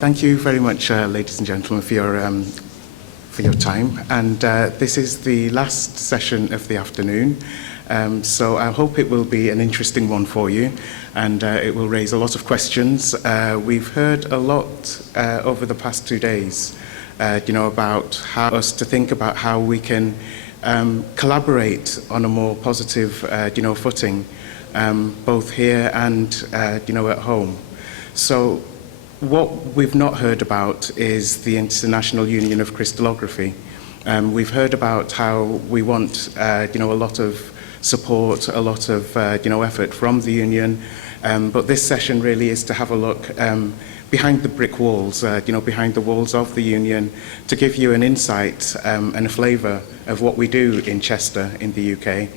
Thank you very much, ladies and gentlemen, for your time. And this is the last session of the afternoon. So I hope it will be an interesting one for you, and it will raise a lot of questions. We've heard a lot over the past 2 days, about how us to think about how we can collaborate on a more positive, footing, both here and, at home. So what we've not heard about is the International Union of Crystallography. We've heard about how we want, a lot of support, a lot of, effort from the union. But this session really is to have a look behind the brick walls, behind the walls of the union, to give you an insight and a flavour of what we do in Chester, in the UK,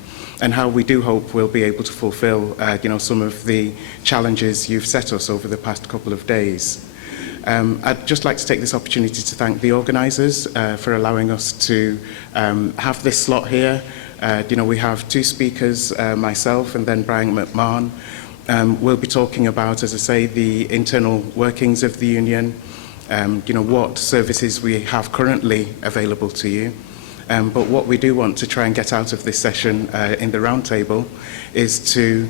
and how we do hope we'll be able to fulfil, some of the challenges you've set us over the past couple of days. I'd just like to take this opportunity to thank the organisers for allowing us to have this slot here. We have 2 speakers, myself and then Brian McMahon. We'll be talking about, as I say, the internal workings of the union, what services we have currently available to you. But what we do want to try and get out of this session in the roundtable is to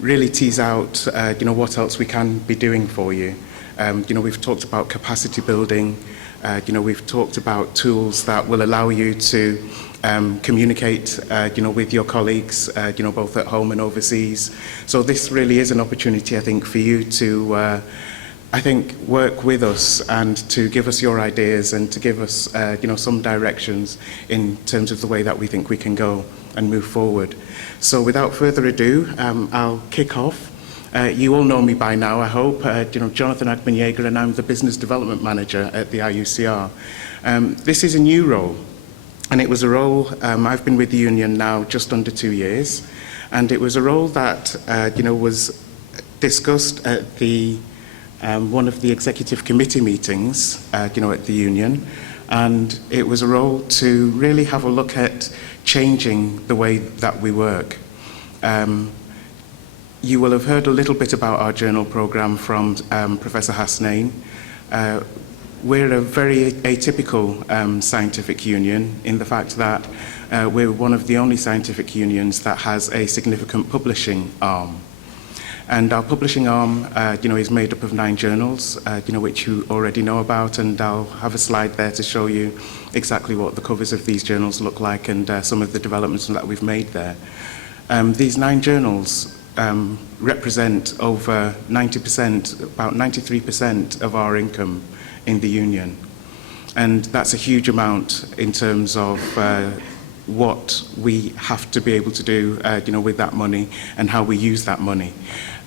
really tease out, what else we can be doing for you. We've talked about capacity building. We've talked about tools that will allow you to communicate, with your colleagues, both at home and overseas. So this really is an opportunity, I think, for you to work with us and to give us your ideas and to give us, some directions in terms of the way that we think we can go and move forward. So without further ado, I'll kick off. You all know me by now, I hope. Jonathan Agbenyega, and I'm the Business Development Manager at the IUCr. This is a new role, and it was a role, I've been with the union now just under 2 years, and it was a role that, was discussed at the one of the executive committee meetings, at the union, and it was a role to really have a look at changing the way that we work. You will have heard a little bit about our journal programme from Professor Hasnain. We're a very atypical scientific union in the fact that we're one of the only scientific unions that has a significant publishing arm. And our publishing arm, is made up of 9 journals, which you already know about, and I'll have a slide there to show you exactly what the covers of these journals look like and some of the developments that we've made there. These 9 journals represent over 90%, about 93% of our income in the union. And that's a huge amount in terms of what we have to be able to do, with that money and how we use that money.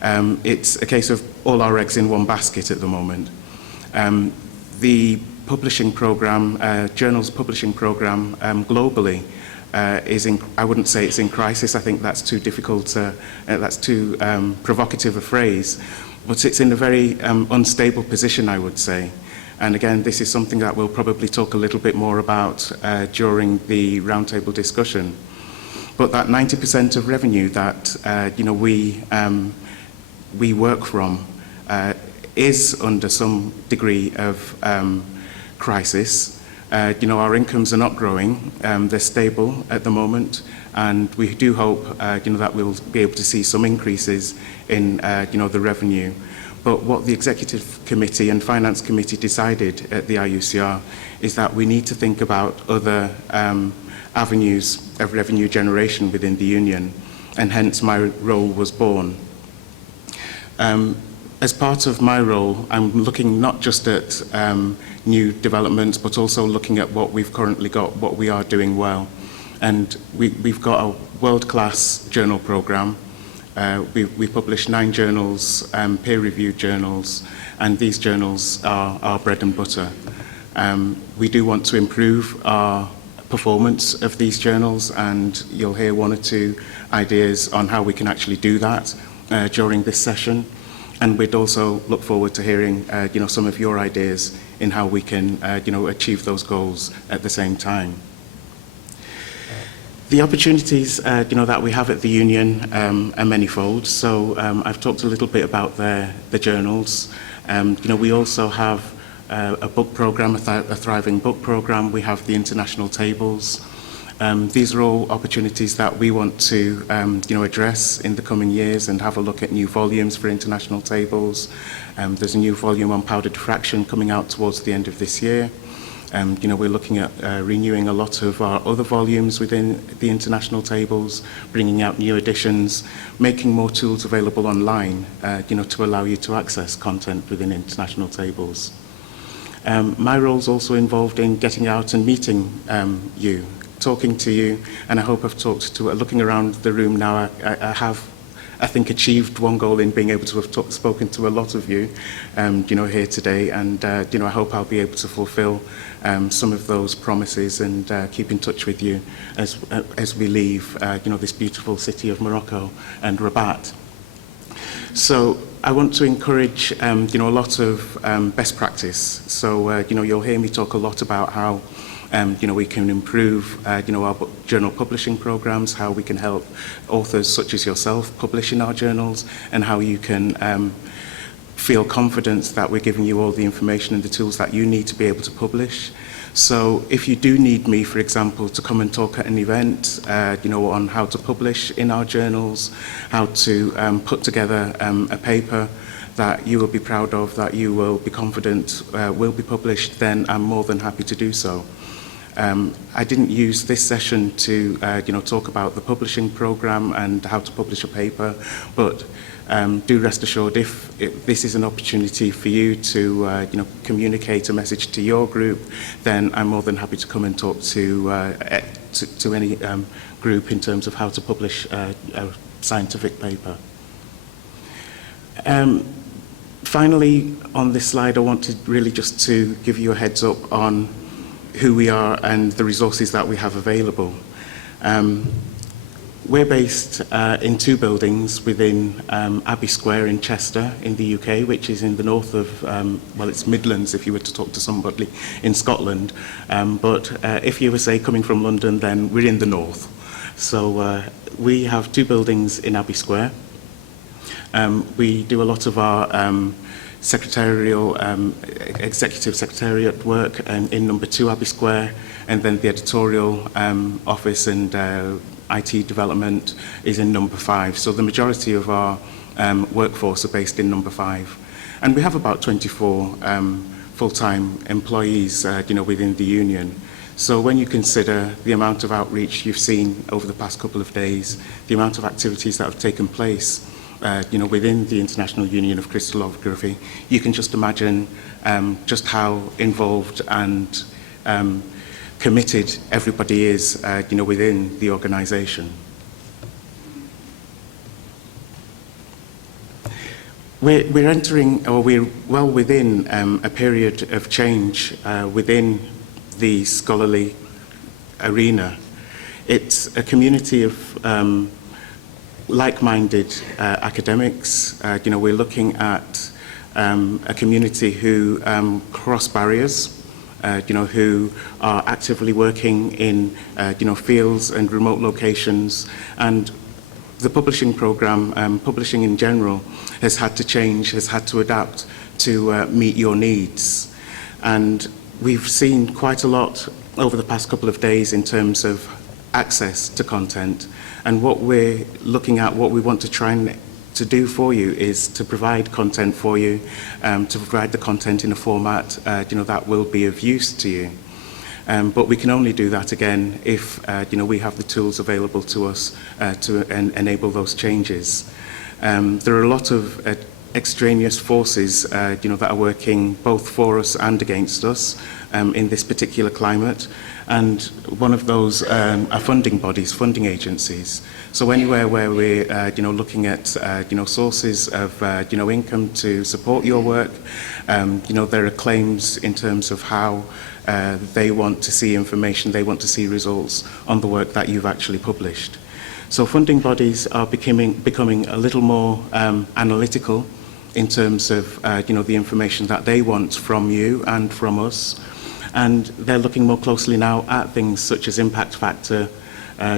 It's a case of all our eggs in one basket at the moment. The publishing program, journals publishing program globally is in, I wouldn't say it's in crisis. I think that's too difficult, that's too provocative a phrase, but it's in a very unstable position, I would say. And again, this is something that we'll probably talk a little bit more about during the roundtable discussion. But that 90% of revenue that we work from is under some degree of crisis. Our incomes are not growing; they're stable at the moment, and we do hope that we'll be able to see some increases in the revenue. But what the Executive Committee and Finance Committee decided at the IUCr is that we need to think about other avenues of revenue generation within the union, and hence my role was born. As part of my role, I'm looking not just at new developments, but also looking at what we've currently got, what we are doing well. And we've got a world-class journal programme. We publish 9 journals, peer-reviewed journals, and these journals are our bread and butter. We do want to improve our performance of these journals, and you'll hear 1 or 2 ideas on how we can actually do that during this session. And we'd also look forward to hearing, some of your ideas in how we can, achieve those goals at the same time. The opportunities that we have at the Union are manifold. So I've talked a little bit about the journals. We also have a book program, a thriving book program. We have the international tables. These are all opportunities that we want to address in the coming years and have a look at new volumes for international tables. There's a new volume on powder diffraction coming out towards the end of this year. We're looking at renewing a lot of our other volumes within the international tables, bringing out new editions, making more tools available online, to allow you to access content within international tables. My role is also involved in getting out and meeting you, talking to you, and I hope I've talked to, looking around the room now, I have, I think, achieved one goal in being able to have spoken to a lot of you, here today, and, I hope I'll be able to fulfill some of those promises and keep in touch with you as we leave, this beautiful city of Morocco and Rabat. So I want to encourage, a lot of best practice. So, you'll hear me talk a lot about how we can improve, our journal publishing programs, how we can help authors such as yourself publish in our journals, and how you can feel confident that we're giving you all the information and the tools that you need to be able to publish. So if you do need me, for example, to come and talk at an event, on how to publish in our journals, how to put together a paper that you will be proud of, that you will be confident will be published, then I'm more than happy to do so. I didn't use this session to, talk about the publishing program and how to publish a paper, but do rest assured, if this is an opportunity for you to, communicate a message to your group, then I'm more than happy to come and talk to any group in terms of how to publish a scientific paper. Finally, on this slide, I wanted really just to give you a heads up on who we are and the resources that we have available. We're based in two buildings within Abbey Square in Chester in the UK, which is in the north of, it's Midlands if you were to talk to somebody in Scotland. But if you were, say, coming from London, then we're in the north. So we have two buildings in Abbey Square. We do a lot of our secretarial, executive secretariat work in number 2 Abbey Square, and then the editorial office and IT development is in number 5. So the majority of our workforce are based in number 5. And we have about 24 full-time employees, within the union. So when you consider the amount of outreach you've seen over the past couple of days, the amount of activities that have taken place, within the International Union of Crystallography, you can just imagine just how involved and committed everybody is, within the organisation. We're entering, or we're well within a period of change within the scholarly arena. It's a community of like-minded academics. We're looking at a community who cross barriers, who are actively working in, fields and remote locations. And the publishing program, publishing in general, has had to change, has had to adapt to meet your needs. And we've seen quite a lot over the past couple of days in terms of access to content. And what we're looking at, what we want to try and to do for you is to provide content for you, to provide the content in a format, that will be of use to you. But we can only do that again if, we have the tools available to us to enable those changes. There are a lot of extraneous forces, that are working both for us and against us in this particular climate. And one of those are funding bodies, funding agencies. So anywhere where we're, looking at, sources of, income to support your work, there are claims in terms of how they want to see information, they want to see results on the work that you've actually published. So funding bodies are becoming a little more analytical in terms of, the information that they want from you and from us. And they're looking more closely now at things such as impact factor,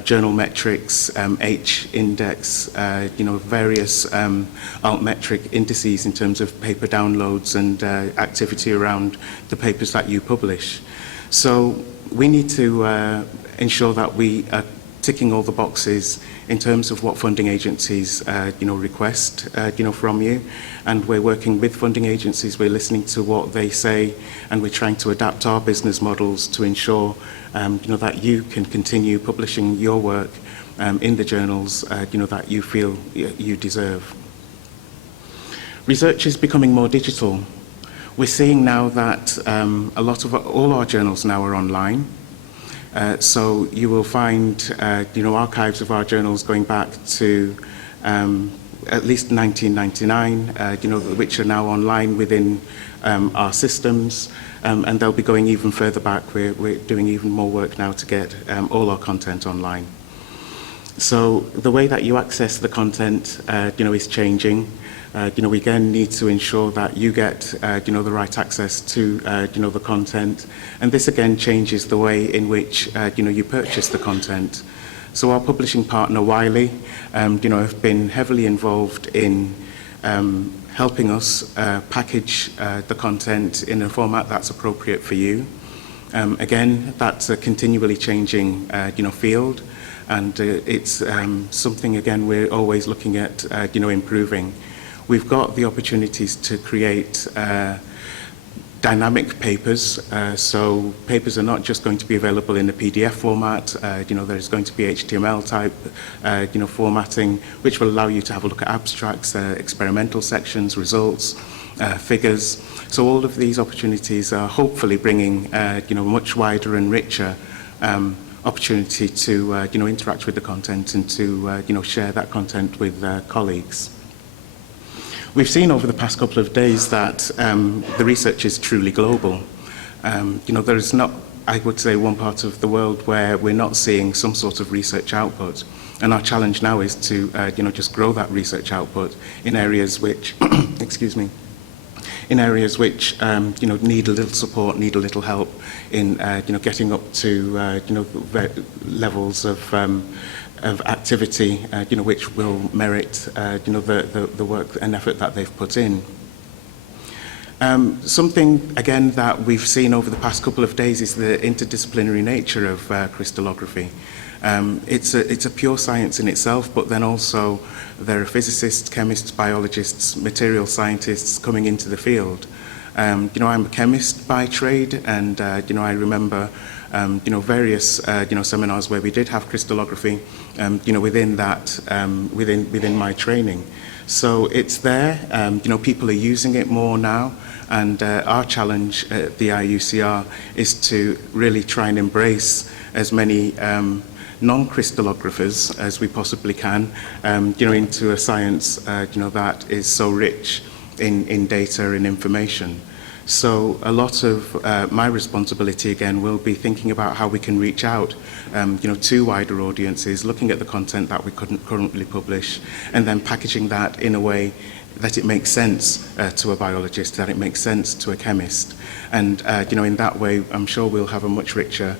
journal metrics, H index, various altmetric indices in terms of paper downloads and activity around the papers that you publish. So we need to ensure that we are ticking all the boxes in terms of what funding agencies request from you, and we're working with funding agencies. We're listening to what they say, and we're trying to adapt our business models to ensure that you can continue publishing your work in the journals that you feel you deserve. Research is becoming more digital. We're seeing now that all our journals now are online. So you will find archives of our journals going back to at least 1999, which are now online within our systems, and they'll be going even further back. We're doing even more work now to get all our content online. So the way that you access the content is changing. We again need to ensure that you get the right access to the content, and this again changes the way in which you purchase the content. So our publishing partner Wiley have been heavily involved in helping us package the content in a format that's appropriate for you. Again, that's a continually changing field, and it's something again we're always looking at improving. We've got the opportunities to create dynamic papers, so papers are not just going to be available in a PDF format. There's going to be HTML type formatting, which will allow you to have a look at abstracts, experimental sections, results, figures. So all of these opportunities are hopefully bringing a much wider and richer opportunity to interact with the content and to share that content with colleagues. We've seen over the past couple of days that the research is truly global. There is not, I would say, one part of the world where we're not seeing some sort of research output. And our challenge now is to just grow that research output in areas which, excuse me, in areas which need a little support, need a little help in getting up to levels of activity, which will merit, the work and effort that they've put in. Something, again, that we've seen over the past couple of days is the interdisciplinary nature of crystallography. It's a pure science in itself, but then also there are physicists, chemists, biologists, material scientists coming into the field. I'm a chemist by trade, and I remember various seminars where we did have crystallography within that within my training. So it's there. People are using it more now, and our challenge at the IUCr is to really try and embrace as many non-crystallographers as we possibly can, into a science that is so rich in data and information. So a lot of my responsibility again will be thinking about how we can reach out to wider audiences, looking at the content that we couldn't currently publish, and then packaging that in a way that it makes sense to a biologist, that it makes sense to a chemist. And in that way, I'm sure we'll have a much richer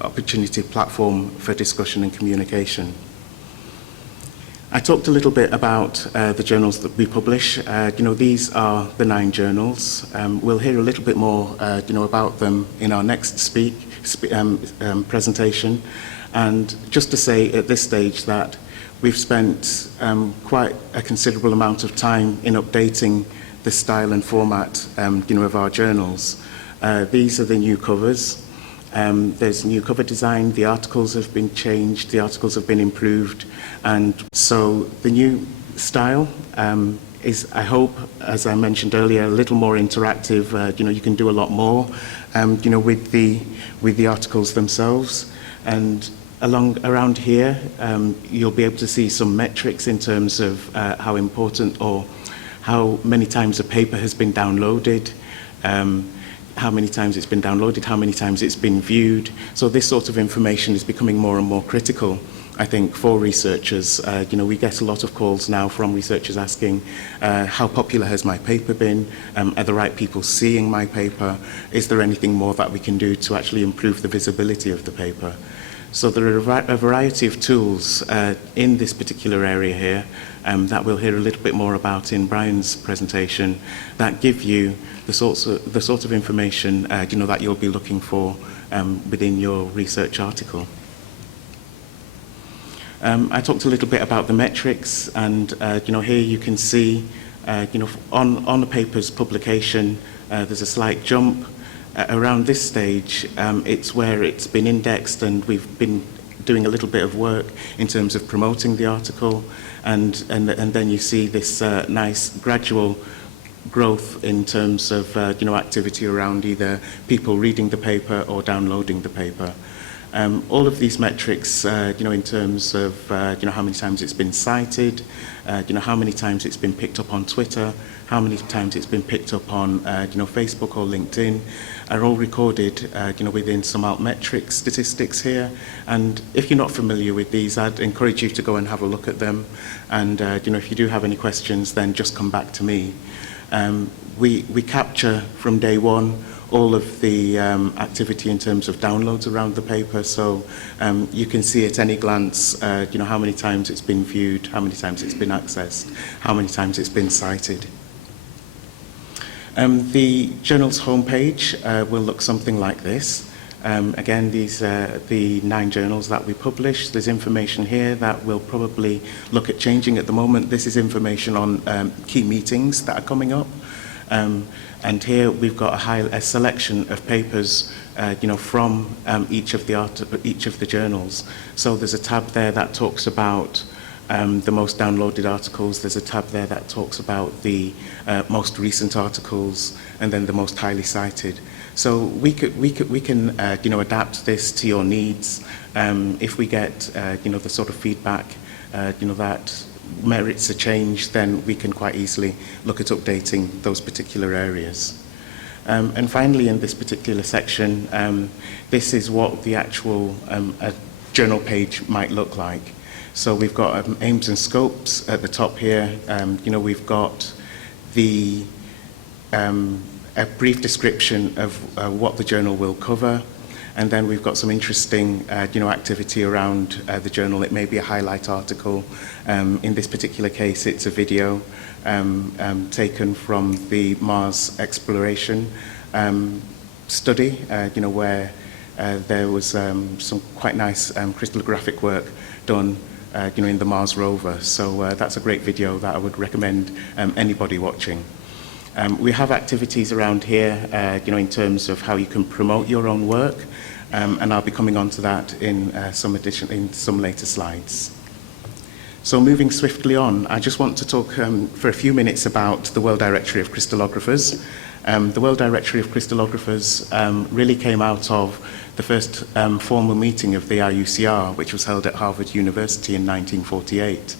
opportunity platform for discussion and communication. I talked a little bit about the journals that we publish. These are the 9 journals. We'll hear a little bit more about them in our next presentation. And just to say at this stage that we've spent quite a considerable amount of time in updating the style and format of our journals. These are the new covers. There's new cover design, the articles have been changed, the articles have been improved, and so the new style is, I hope, as I mentioned earlier, a little more interactive. You can do a lot more with the articles themselves, and around here you'll be able to see some metrics in terms of how important or how many times a paper has been downloaded, how many times it's been downloaded, how many times it's been viewed. So this sort of information is becoming more and more critical, I think, for researchers. We get a lot of calls now from researchers asking, how popular has my paper been? Are the right people seeing my paper? Is there anything more that we can do to actually improve the visibility of the paper? So there are a variety of tools in this particular area here that we'll hear a little bit more about in Brian's presentation that give you the sort of information that you'll be looking for within your research article. I talked a little bit about the metrics, and here you can see on the paper's publication there's a slight jump. Around this stage, it's where it's been indexed, and we've been doing a little bit of work in terms of promoting the article, and then you see this nice gradual growth in terms of activity around either people reading the paper or downloading the paper. All of these metrics, in terms of how many times it's been cited, how many times it's been picked up on Twitter, how many times it's been picked up on Facebook or LinkedIn, are all recorded within some altmetric statistics here. And if you're not familiar with these, I'd encourage you to go and have a look at them. And if you do have any questions, then just come back to me. We capture from day one all of the activity in terms of downloads around the paper, so you can see at any glance how many times it's been viewed, how many times it's been accessed, how many times it's been cited. The journal's homepage will look something like this. Again, these are the 9 journals that we publish. There's information here that we'll probably look at changing at the moment. This is information on key meetings that are coming up. And here we've got a selection of papers, from each of the journals. So there's a tab there that talks about the most downloaded articles. There's a tab there that talks about the most recent articles, and then the most highly cited. So we can adapt this to your needs. If we get the sort of feedback that merits a change, then we can quite easily look at updating those particular areas. And finally, in this particular section, this is what the actual journal page might look like. So we've got aims and scopes at the top here. We've got a brief description of what the journal will cover. And then we've got some interesting, activity around the journal. It may be a highlight article. In this particular case, it's a video taken from the Mars exploration study, where there was some quite nice crystallographic work done, in the Mars rover. So that's a great video that I would recommend anybody watching. We have activities around here, in terms of how you can promote your own work, and I'll be coming on to that in some later slides. So moving swiftly on, I just want to talk for a few minutes about the World Directory of Crystallographers. The World Directory of Crystallographers really came out of the first formal meeting of the IUCr, which was held at Harvard University in 1948.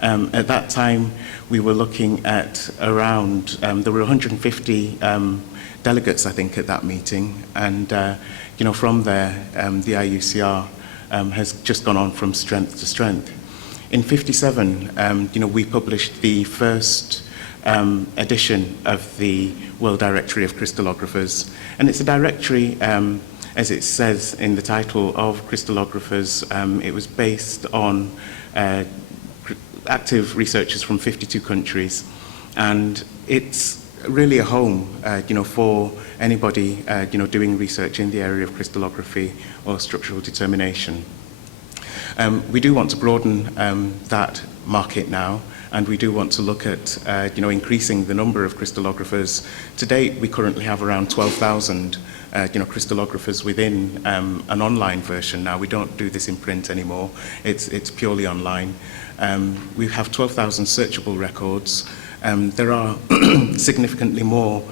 At that time, we were looking at around, there were 150 delegates, I think, at that meeting. And, from there, the IUCr has just gone on from strength to strength. In '57, we published the first edition of the World Directory of Crystallographers. And it's a directory, as it says in the title, of crystallographers. It was based on active researchers from 52 countries, and it's really a home, for anybody, doing research in the area of crystallography or structural determination. We do want to broaden that market now, and we do want to look at, increasing the number of crystallographers. To date, we currently have around 12,000 crystallographers within an online version now. We don't do this in print anymore. It's purely online. We have 12,000 searchable records. There are significantly more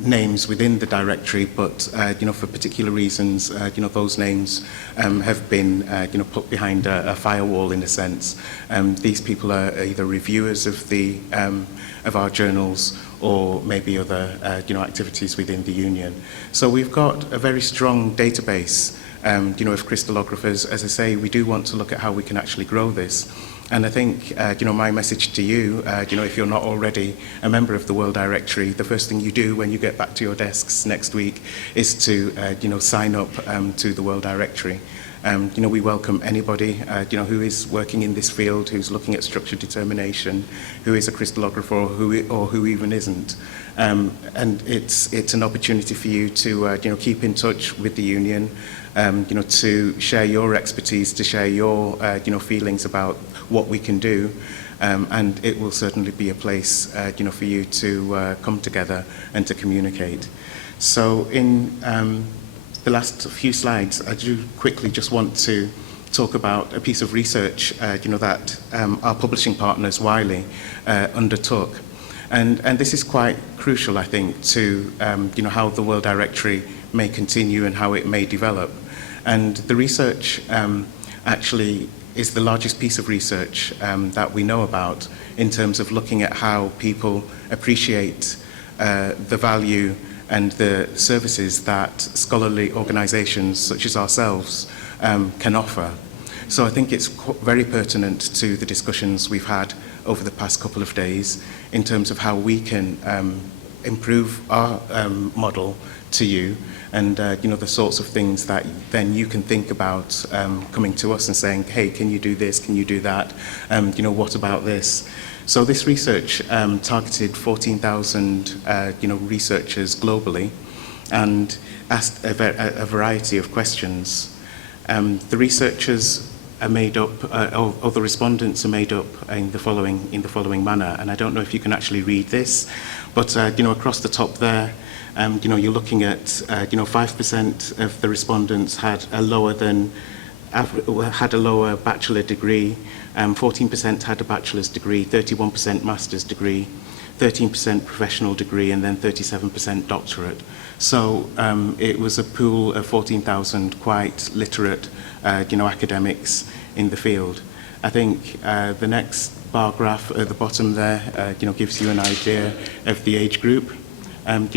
names within the directory, but for particular reasons, those names have been put behind a firewall in a sense. These people are either reviewers of our journals, or maybe other activities within the union. So we've got a very strong database of crystallographers. As I say, we do want to look at how we can actually grow this. And I think, my message to you, if you're not already a member of the World Directory, the first thing you do when you get back to your desks next week is to, sign up to the World Directory. We welcome anybody, who is working in this field, who's looking at structure determination, who is a crystallographer or who even isn't. And it's an opportunity for you to, keep in touch with the union, to share your expertise, to share your, feelings about what we can do. And it will certainly be a place, for you to come together and to communicate. So in the last few slides, I do quickly just want to talk about a piece of research, that our publishing partners, Wiley, undertook. And this is quite crucial, I think, to, how the World Directory may continue and how it may develop. And the research actually is the largest piece of research that we know about in terms of looking at how people appreciate the value and the services that scholarly organisations such as ourselves can offer. So I think it's very pertinent to the discussions we've had over the past couple of days in terms of how we can improve our model to you, and the sorts of things that then you can think about coming to us and saying, hey, can you do this, can you do that, what about this? So this research targeted 14,000 researchers globally and asked a variety of questions. The researchers are made up, or the respondents are made up in the following manner, and I don't know if you can actually read this, but across the top there, you're looking at 5% of the respondents had a lower bachelor degree, 14% had a bachelor's degree, 31% master's degree, 13% professional degree, and then 37% doctorate. So it was a pool of 14,000 quite literate, academics in the field. I think the next bar graph at the bottom there, gives you an idea of the age group, of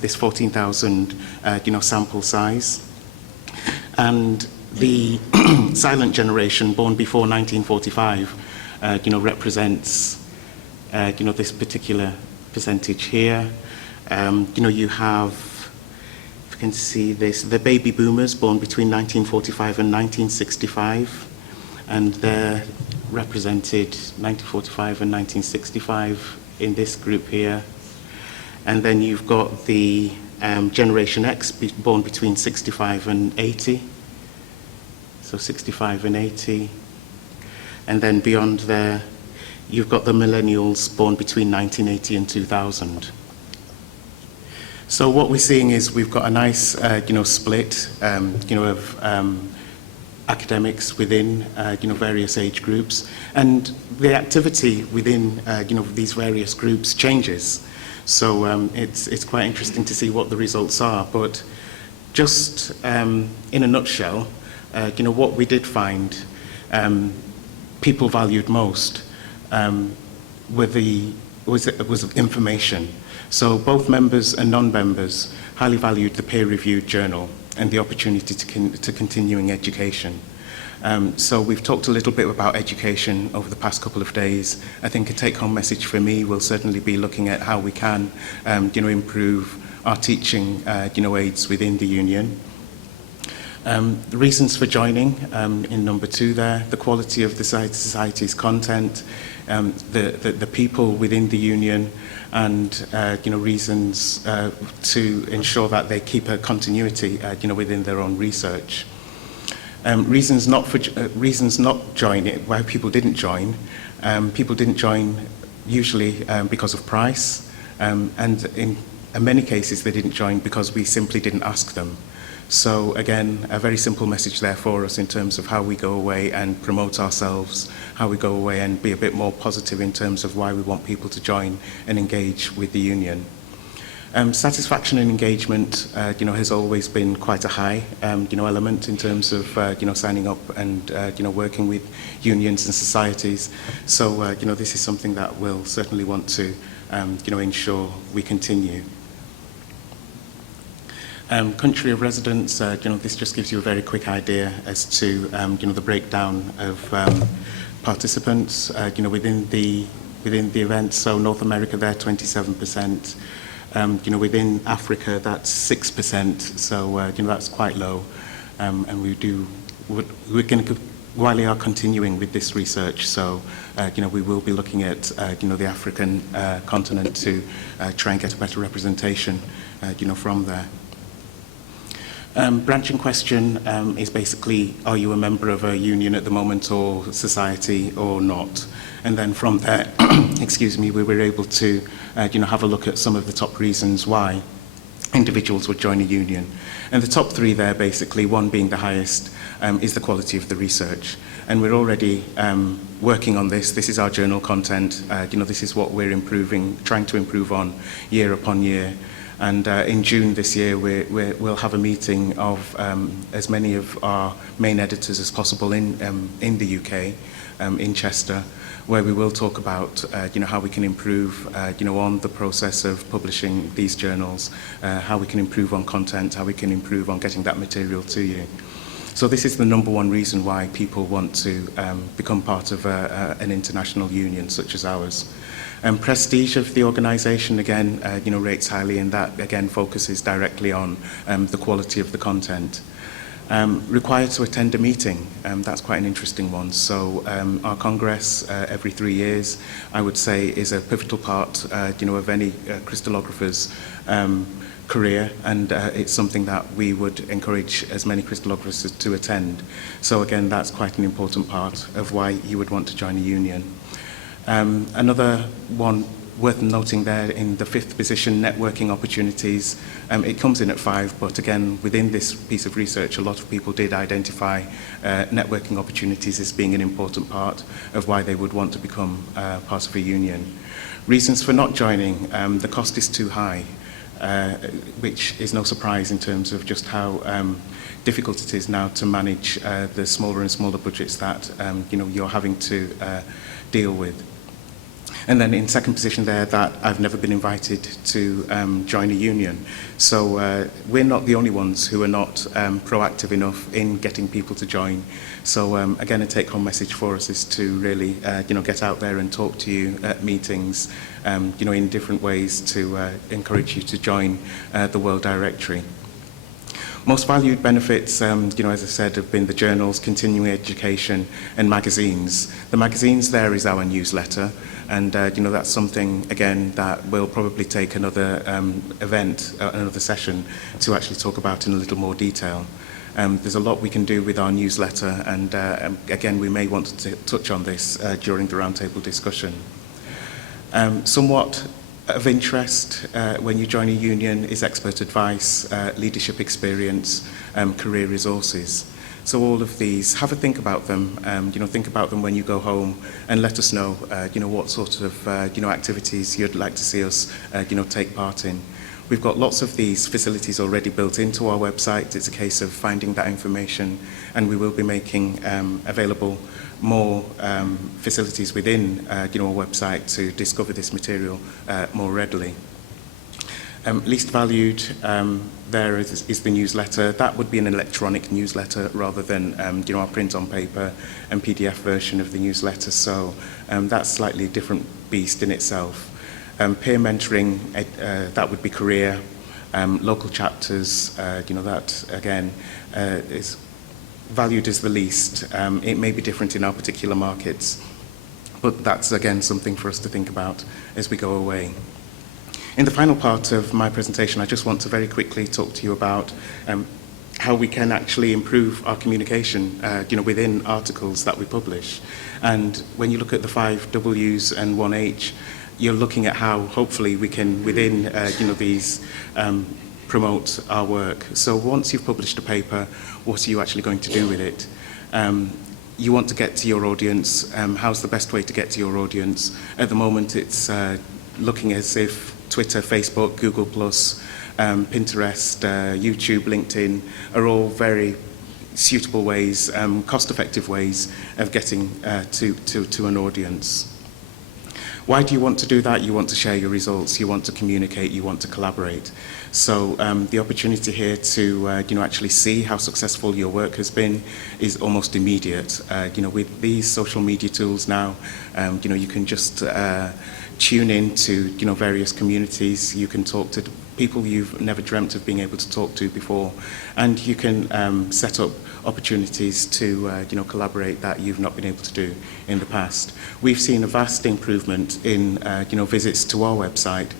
this 14,000, sample size, and the silent generation born before 1945, represents, this particular percentage here. You have, if you can see this, the baby boomers born between 1945 and 1965, and they're represented 1945 and 1965 in this group here. And then you've got the Generation X born between 65 and 80. So 65 and 80. And then beyond there, you've got the millennials born between 1980 and 2000. So what we're seeing is we've got a nice, split, of academics within, various age groups, and the activity within, these various groups changes. So it's quite interesting to see what the results are. But just in a nutshell, what we did find people valued most was information. So both members and non-members highly valued the peer-reviewed journal and the opportunity to continuing education. So we've talked a little bit about education over the past couple of days. I think a take-home message for me will certainly be looking at how we can, improve our teaching, aids within the union. The reasons for joining, in number 2 there, the quality of the society's content, the people within the union, and reasons to ensure that they keep a continuity, within their own research. Reasons not joining, why people didn't join. People didn't join usually because of price, and in many cases they didn't join because we simply didn't ask them. So again, a very simple message there for us in terms of how we go away and promote ourselves, how we go away and be a bit more positive in terms of why we want people to join and engage with the union. Satisfaction and engagement, has always been quite a high, element in terms of, signing up and, working with unions and societies. So, this is something that we'll certainly want to, ensure we continue. Country of residence, this just gives you a very quick idea as to, the breakdown of participants, within the event. So North America there, 27%. Within Africa, that's 6%, so that's quite low. and we're going to, while we are continuing with this research, so we will be looking at the African continent to try and get a better representation from there. Branching question is basically, are you a member of a union at the moment or society or not? And then from there, excuse me, we were able to have a look at some of the top reasons why individuals would join a union. And the top three there, basically, one being the highest, is the quality of the research. And we're already working on this. This is our journal content. This is what we're trying to improve on year upon year. And in June this year, we'll have a meeting of as many of our main editors as possible in the UK, in Chester, where we will talk about how we can improve on the process of publishing these journals, how we can improve on content, how we can improve on getting that material to you. So this is the number one reason why people want to become part of an international union such as ours. Prestige of the organisation, again, rates highly, and that, again, focuses directly on the quality of the content. Required to attend a meeting, that's quite an interesting one. So our Congress every 3 years, I would say, is a pivotal part of any crystallographer's career, and it's something that we would encourage as many crystallographers to attend. So again, that's quite an important part of why you would want to join a union. Another one worth noting there, in the fifth position, networking opportunities. It comes in at 5, but again, within this piece of research, a lot of people did identify networking opportunities as being an important part of why they would want to become part of a union. Reasons for not joining: the cost is too high, which is no surprise in terms of just how difficult it is now to manage the smaller and smaller budgets that you're having to deal with. And then in second position there, that I've never been invited to join a union. So we're not the only ones who are not proactive enough in getting people to join. So again, a take-home message for us is to really get out there and talk to you at meetings, in different ways to encourage you to join the World Directory. Most valued benefits, as I said, have been the journals, continuing education, and magazines. The magazines there is our newsletter, and that's something, again, that we'll probably take another event, another session, to actually talk about in a little more detail. There's a lot we can do with our newsletter, and again, we may want to touch on this during the roundtable discussion. Somewhat of interest when you join a union is expert advice, leadership experience, career resources. So all of these, have a think about them. Think about them when you go home, and let us know, what sort of activities you'd like to see us, take part in. We've got lots of these facilities already built into our website. It's a case of finding that information, and we will be making available more facilities within our website to discover this material more readily. Least valued there is the newsletter. That would be an electronic newsletter rather than our print on paper and PDF version of the newsletter. So that's slightly a different beast in itself. Peer mentoring, that would be career. Local chapters, that again is valued as the least. It may be different in our particular markets, but that's again something for us to think about as we go away. In the final part of my presentation, I just want to very quickly talk to you about how we can actually improve our communication within articles that we publish. And when you look at the 5 W's and 1 H, you're looking at how hopefully we can within these promote our work. So once you've published a paper, what are you actually going to do with it? You want to get to your audience. How's the best way to get to your audience? At the moment, it's looking as if Twitter, Facebook, Google+, Pinterest, YouTube, LinkedIn are all very suitable ways, cost-effective ways of getting to an audience. Why do you want to do that? You want to share your results, you want to communicate, you want to collaborate. So the opportunity here to actually see how successful your work has been is almost immediate. With these social media tools now, You can just tune in to various communities. You can talk to people you've never dreamt of being able to talk to before, and you can set up opportunities to collaborate that you've not been able to do in the past. We've seen a vast improvement in visits to our website,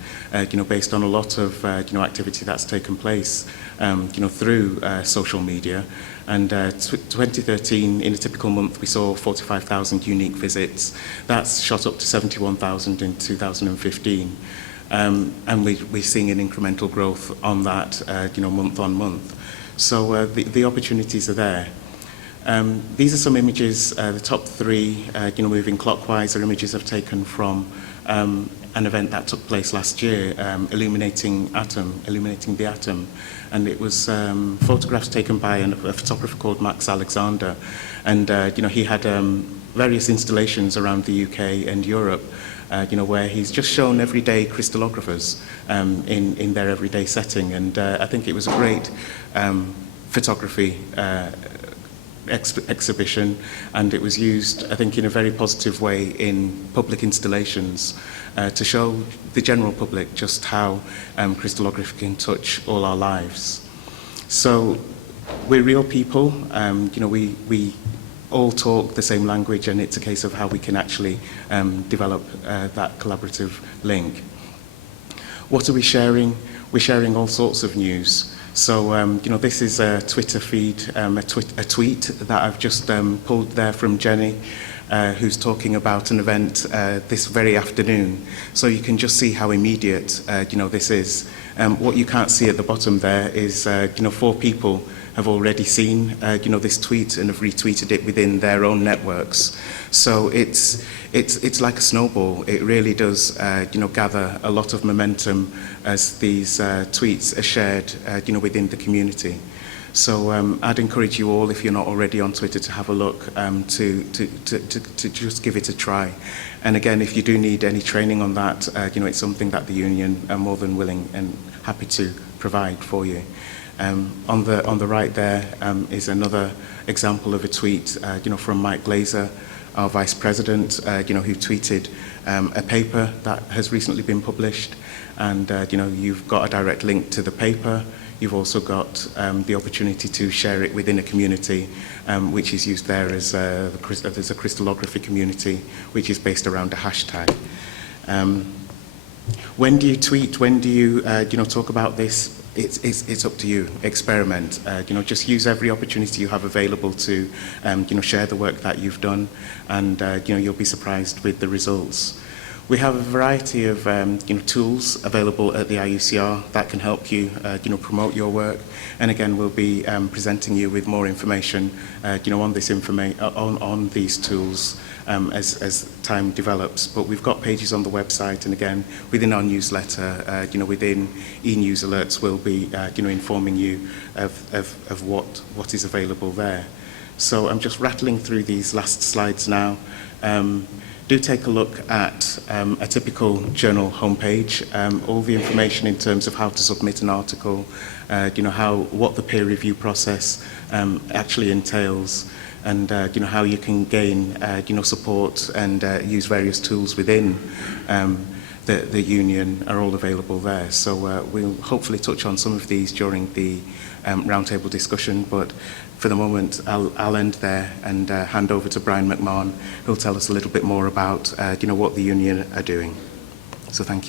based on a lot of activity that's taken place through social media. And 2013, in a typical month, we saw 45,000 unique visits. That's shot up to 71,000 in 2015. And we're seeing an incremental growth on that, month on month. So the opportunities are there. These are some images. The top three, moving clockwise, are images I've taken from an event that took place last year, illuminating the atom. And it was photographs taken by a photographer called Max Alexander. And he had various installations around the UK and Europe, where he's just shown everyday crystallographers in their everyday setting. And I think it was a great photography exhibition, and it was used, I think, in a very positive way in public installations to show the general public just how crystallography can touch all our lives. So we're real people, we all talk the same language, and it's a case of how we can actually develop that collaborative link. What are we sharing? We're sharing all sorts of news. So, this is a Twitter feed, a tweet that I've just pulled there from Jenny, who's talking about an event this very afternoon. So you can just see how immediate, this is. What you can't see at the bottom there is, 4 people have already seen, this tweet and have retweeted it within their own networks. So it's like a snowball. It really does, gather a lot of momentum as these tweets are shared, within the community. So I'd encourage you all, if you're not already on Twitter, to have a look, to just give it a try. And again, if you do need any training on that, it's something that the union are more than willing and happy to provide for you. On the right there is another example of a tweet, from Mike Glazer, our Vice President, who tweeted a paper that has recently been published, and you've got a direct link to the paper. You've also got the opportunity to share it within a community, which is used there as there's a crystallography community, which is based around a hashtag. When do you tweet? When do you talk about this? It's up to you. Experiment. Just use every opportunity you have available to, share the work that you've done, and you'll be surprised with the results. We have a variety of tools available at the IUCr that can help you promote your work. And again, we'll be presenting you with more information on this on these tools as time develops. But we've got pages on the website, and again within our newsletter, within e-news alerts, we'll be informing you of what is available there. So I'm just rattling through these last slides now. Do take a look at a typical journal homepage. All the information in terms of how to submit an article, what the peer review process actually entails, and how you can gain support and use various tools within the union are all available there. So we'll hopefully touch on some of these during the roundtable discussion, but for the moment, I'll end there and hand over to Brian McMahon, who'll tell us a little bit more about what the union are doing. So thank you.